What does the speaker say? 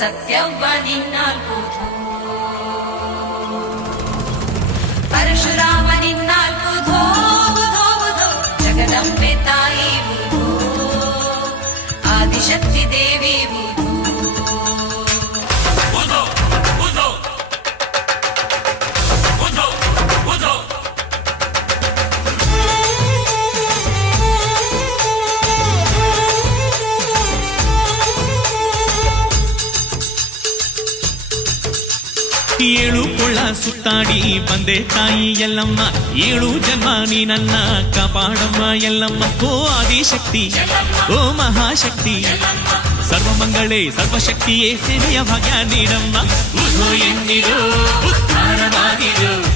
ಸತ್ಯವ್ವ ನಿನ್ನಾಲ್ಕುದು ಪರಶುರಾಮ ನಿನ್ನಾಲ್ಕುದು ಜಗದಂಬೆ ತಾಯಿ ಆದಿಶಕ್ತಿ ದೇವಿ ಏಳು ಕೊಳ್ಳ ಸುತ್ತಾಡಿ ಬಂದೆ ತಾಯಿ ಎಲ್ಲಮ್ಮ, ಏಳು ಜನ್ಮ ನೀ ನನ್ನ ಕಾಪಾಡಮ್ಮ ಎಲ್ಲಮ್ಮ. ಓ ಆದಿಶಕ್ತಿ, ಓ ಮಹಾಶಕ್ತಿ, ಸರ್ವಮಂಗಳೇ ಸರ್ವಶಕ್ತಿಯೇ ಸೇವೆಯ ಭಾಗ್ಯ ನೀಡಮ್ಮ. ಎನ್ನಿರೋ ಉದ್ಧಾರವಾಗಿರು.